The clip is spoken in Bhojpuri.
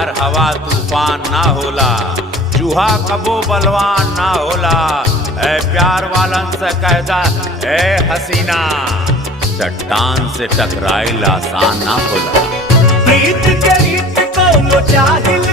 हर हवा तूफान ना होला, चूहा कबो बलवान ना होला। ए प्यार वालन से कहदा ए हसीना, चट्टान से टकराइल आसान ना होला। प्रीत के रीत को जाहिल